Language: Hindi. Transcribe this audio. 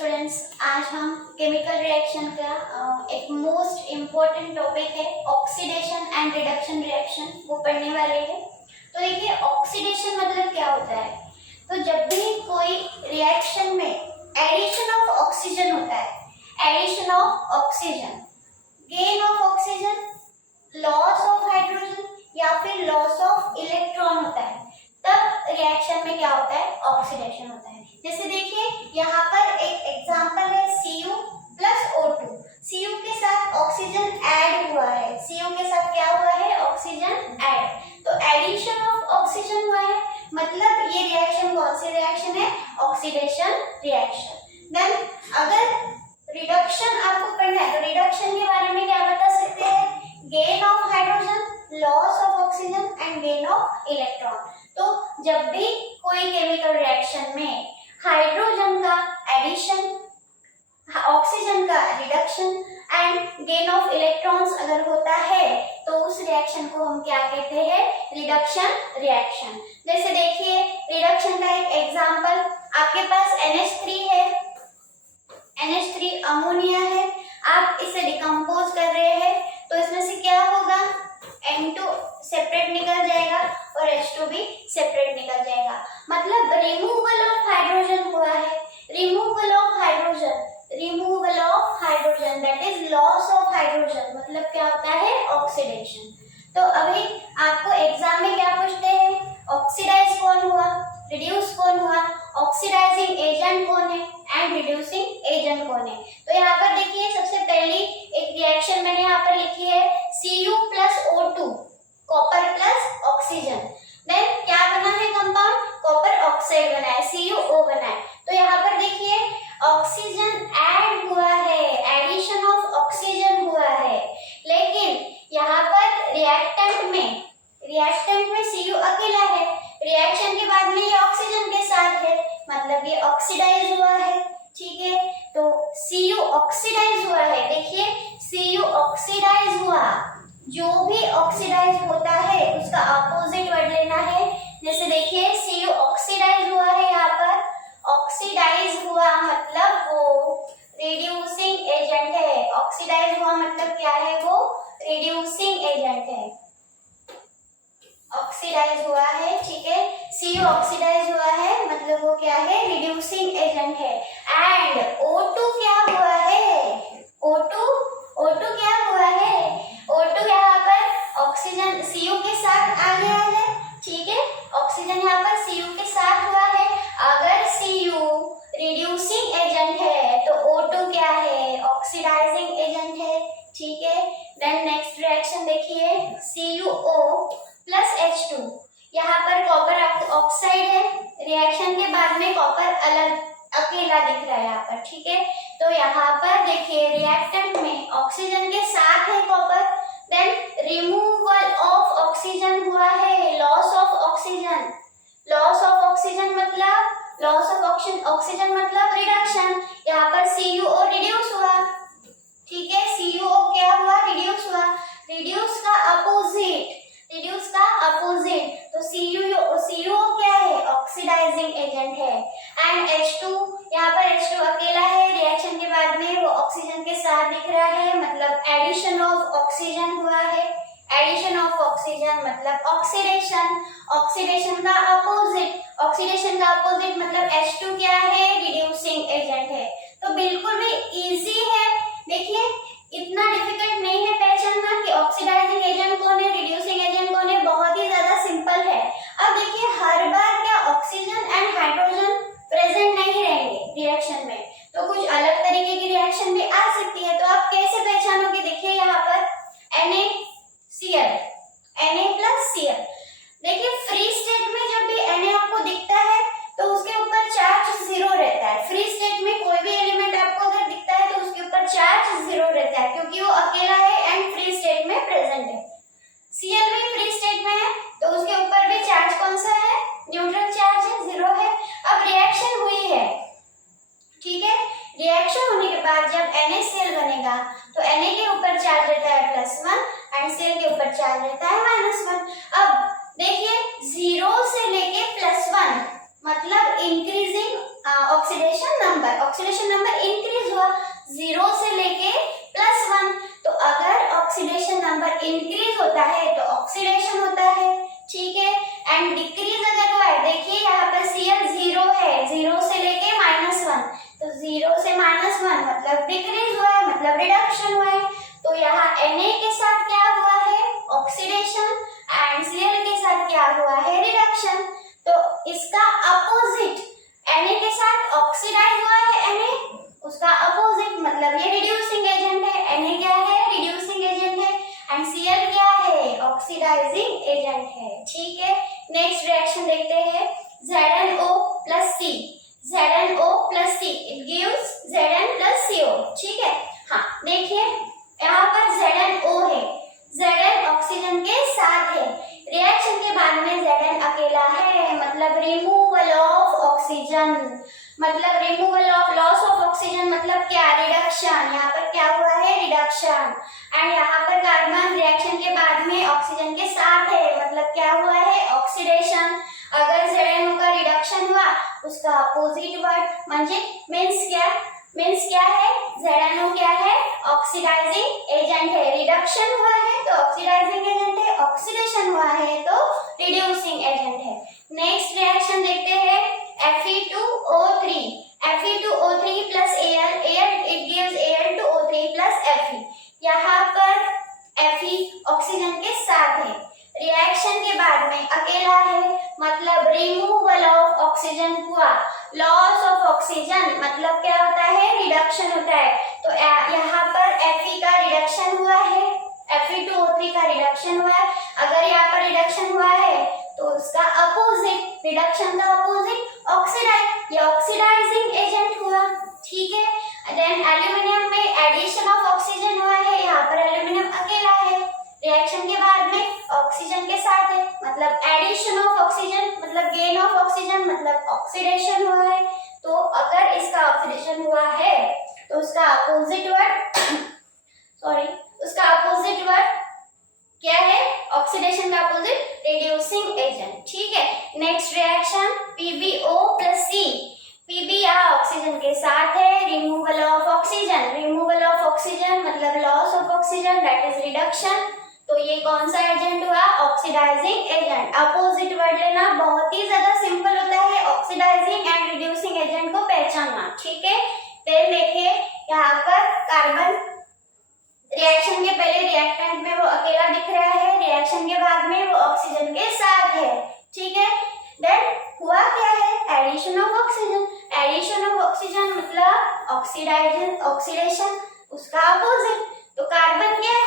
स्टूडेंट्स, आज हम केमिकल रिएक्शन का एक मोस्ट इम्पोर्टेंट टॉपिक है ऑक्सीडेशन एंड रिडक्शन रिएक्शन वो पढ़ने वाले हैं। तो देखिए ऑक्सीडेशन मतलब क्या होता है। तो जब भी कोई रिएक्शन में एडिशन ऑफ ऑक्सीजन होता है, addition of oxygen, gain of oxygen, loss of hydrogen या फिर लॉस ऑफ इलेक्ट्रॉन होता है, तब रिएक्शन में क्या होता है, ऑक्सीडेशन होता है। जैसे देखिए यहाँ पर एक एग्जांपल है Cu प्लस O2। Cu के साथ ऑक्सीजन ऐड हुआ है, Cu के साथ क्या हुआ है, ऑक्सीजन ऐड, तो एडिशन ऑफ ऑक्सीजन हुआ है, मतलब ये रिएक्शन कौन सी रिएक्शन है, ऑक्सीडेशन रिएक्शन। देन अगर रिडक्शन आपको पढ़ना है तो रिडक्शन के बारे में क्या बता सकते हैं, gain of hydrogen, loss of oxygen and gain of electron. तो जब भी कोई केमिकल रिएक्शन में हाइड्रोजन का एडिशन, ऑक्सीजन का reduction and gain of electrons अगर होता है तो उस रिएक्शन को हम क्या कहते हैं, रिडक्शन रिएक्शन। जैसे देखिए रिडक्शन का एक एग्जांपल, आपके पास NH3 है, NH3 अमोनिया है, आप इसे डिकम्पोज कर रहे हैं तो इसमें से क्या होगा, N2 सेपरेट निकल जाएगा और H2 भी सेपरेट निकल जाएगा, मतलब रिमूवल ऑफ हाइड्रोजन हुआ है, removal of hydrogen, removal of hydrogen that is loss of hydrogen, मतलब क्या होता है, ऑक्सीडेशन। तो अभी आपको एग्जाम में क्या पूछते हैं, ऑक्सीडाइज कौन हुआ, रिड्यूस कौन हुआ, ऑक्सीडाइजिंग एजेंट कौन है एंड रिड्यूसिंग एजेंट कौन है। तो यहाँ पर देखिए सबसे पहली एक रिएक्शन मैंने यहाँ पर लिखी है Cu plus O2, copper plus oxygen, then क्या बना है कंपाउंड, कॉपर ऑक्साइड बना है, CuO बना है। तो यहाँ पर देखिए ऑक्सीजन ऐड हुआ है, एडिशन ऑफ ऑक्सीजन हुआ है, लेकिन यहाँ पर रिएक्टेंट में Cu अकेला है, रिएक्शन के बाद में ये ऑक्सीजन के साथ है, मतलब ये ऑक्सीडाइज हुआ है, ठीक है। तो Cu ऑक्सीडाइज हुआ है, देखिए Cu ऑक्सीडाइज हुआ, जो भी ऑक्सीडाइज होता है उसका अपोजिट वर्ड लेना है। जैसे देखिए Cu ऑक्सीडाइज हुआ है, यहाँ पर ऑक्सीडाइज हुआ मतलब वो रिड्यूसिंग एजेंट है, ऑक्सीडाइज हुआ मतलब क्या है, वो रिड्यूसिंग एजेंट है, ऑक्सीडाइज हुआ है, ठीक है। Cu ऑक्सीडाइज हुआ है मतलब वो क्या है, रिड्यूसिंग एजेंट है। एंड O2 क्या हुआ है, O2 क्या हुआ है, O2 यहाँ पर ऑक्सीजन Cu के साथ आ गया है, ठीक है, ऑक्सीजन यहाँ पर Cu के साथ हुआ है। अगर Cu रिड्यूसिंग एजेंट है तो O2 क्या है, ऑक्सीडाइजिंग एजेंट है, ठीक है। देन नेक्स्ट रिएक्शन देखिए CuO प्लस H2, यहाँ पर कॉपर ऑक्साइड है, रिएक्शन के बाद में कॉपर अलग अकेला दिख रहा है यहाँ पर, ठीक है। तो यहाँ पर देखिए रिएक्टेंट में ऑक्सीजन के साथ है copper, then removal of oxygen हुआ है, loss of oxygen, loss of oxygen मतलब लॉस ऑफ ऑक्सीजन मतलब रिडक्शन, यहाँ पर CuO रिड्यूस हुआ, ठीक है, CuO क्या हुआ, रिड्यूस हुआ, रिड्यूस का अपोजिट, रिड्यूस का अपोजिट, तो CuO क्या है, ऑक्सीडाइजिंग एजेंट है। एंड H2, यहाँ पर H2 अकेला है, रिएक्शन के बाद में वो ऑक्सीजन के साथ दिख रहा है, मतलब एडिशन ऑफ ऑक्सीजन हुआ है, एडिशन ऑफ ऑक्सीजन मतलब ऑक्सीडेशन, ऑक्सीडेशन का अपोजिट, ऑक्सीडेशन का अपोजिट मतलब H2 क्या है, रिड्यूसिंग एजेंट है। तो बिल्कुल भी इजी है, देखिए इतना डिफिकल्ट नहीं है पहचानना कि ऑक्सीडाइजिंग एजेंट कौन है, रिड्यूसिंग एजेंट कौन है, बहुत ही ज्यादा सिंपल है। अब देखिए हर बार क्या ऑक्सीजन एंड हाइड्रोजन प्रेजेंट नहीं रहेंगे रिएक्शन में, तो कुछ अलग तरीके की रिएक्शन भी आ सकती है। तो आप कैसे पहचानोगे, देखिए यहाँ पर NaCl, Na प्लस Cl, देखिए फ्री स्टेट में जब भी Na आपको दिखता है तो उसके ऊपर चार्ज जीरो रहता है, फ्री स्टेट में कोई भी एलिमेंट आपको अगर दिखता है तो उसके ऊपर चार्ज जीरो रहता है, क्योंकि वो अकेला है एंड फ्री स्टेट में प्रेजेंट है। Cl भी फ्री स्टेट में है तो उसके ऊपर भी चार्ज कौन सा है, न्यूट्रल चार्ज है, जीरो है। अब रिएक्शन हुई है, ठीक है, रिएक्शन होने के बाद जब NaCl बनेगा तो Na के ऊपर चार्ज रहता है +1 एंड Cl के ऊपर चार्ज रहता है -1। अब देखिए 0 से लेके +1 मतलब इंक्रीजिंग ऑक्सीडेशन नंबर 0 से लेके +1। तो अगर ऑक्सीडेशन नंबर इंक्रीज होता है तो ऑक्सीडेशन होता है, ठीक है। एंड डिक्रीज अगर हुआ है, देखिए यहाँ पर Cl 0 है, 0 से लेके -1, तो 0 से -1 मतलब डिक्रीज हुआ है, मतलब रिडक्शन हुआ है। तो यहाँ Na के साथ क्या हुआ है, ऑक्सीडेशन, एंड Cl के साथ क्या हुआ है, रिडक्शन। तो इसका अपोजिट, Na के साथ ऑक्सीडाइज हुआ है Na, उसका अपोजिट मतलब ये रिड्यूसिंग एजेंट है। Na क्या है, रिड्यूसिंग एजेंट है, एंड Cl क्या है, ऑक्सीडाइजिंग एजेंट है, ठीक है। नेक्स्ट रिएक्शन देखते हैं, ZnO plus C, ZnO plus C, it gives Zn plus CO, ठीक है। हाँ देखिए यहाँ पर ZnO है, Zn ऑक्सीजन के साथ है, रिएक्शन के बाद में Zn अकेला है, मतलब रिमूवल ऑफ ऑक्सीजन, मतलब removal of loss of oxygen, मतलब क्या, रिडक्शन। यहाँ पर क्या हुआ है, रिडक्शन। एंड यहाँ पर कार्बन रिएक्शन के बाद में ऑक्सीजन के साथ है, मतलब क्या हुआ है, ऑक्सीडेशन। अगर ZnO का रिडक्शन हुआ उसका अपोजिट वर्ड म्हणजे मीन्स क्या है, ZnO क्या है, ऑक्सीडाइजिंग एजेंट है। रिडक्शन हुआ है तो ऑक्सीडाइजिंग एजेंट है, ऑक्सीडेशन हुआ है तो रिड्यूसिंग एजेंट है। नेक्स्ट रिएक्शन देखते हैं, Fe2O3, Fe2O3 plus Al, it gives Al2O3 plus Fe। यहाँ पर Fe ऑक्सीजन के साथ है, रिएक्शन के बाद में अकेला है, मतलब रिमूवल ऑफ ऑक्सीजन हुआ। लॉस ऑफ ऑक्सीजन मतलब क्या होता है, रिडक्शन होता है। तो यहाँ पर Fe का रिडक्शन हुआ है, Fe2O3 का रिडक्शन हुआ है। अगर यहाँ पर रिडक्शन हुआ है तो उसका अपोजिट, रिडक्शन का अपोजिट ऑक्सीडाइज, ये ऑक्सीडाइजिंग एजेंट हुआ, ठीक है। देन एल्यूमिनियम में एडिशन ऑफ ऑक्सीजन हुआ है, यहाँ पर एल्यूमिनियम अकेला है, रिएक्शन के बाद में ऑक्सीजन के साथ है, मतलब एडिशन ऑफ ऑक्सीजन, मतलब गेन ऑफ ऑक्सीजन, मतलब ऑक्सीडेशन हुआ है। तो अगर इसका ऑक्सीडेशन हुआ है तो उसका अपोजिट वर्ड उसका अपोजिट वर्ड क्या है, ऑक्सीडेशन का अपोजिट रिड्यूसिंग एजेंट, ठीक है। Next reaction PbO plus C, Pb यहाँ ऑक्सीजन के साथ है, removal of oxygen, removal of oxygen मतलब loss of oxygen, that is reduction. तो ये कौन सा एजेंट हुआ, ऑक्सीडाइजिंग एजेंट। अपोजिट वर्ड लेना बहुत ही ज्यादा सिंपल होता है, ऑक्सीडाइजिंग एंड रिड्यूसिंग एजेंट को पहचानना, ठीक है। फिर देखिए यहाँ पर कार्बन रिएक्शन के पहले रिएक्टेंट में वो अकेला दिख रहा है, रिएक्शन के बाद में वो ऑक्सीजन के साथ है, ठीक है। देन हुआ क्या है, addition of oxygen, addition of oxygen मतलब ऑक्सीडेशन, उसका अपोजिट। तो कार्बन क्या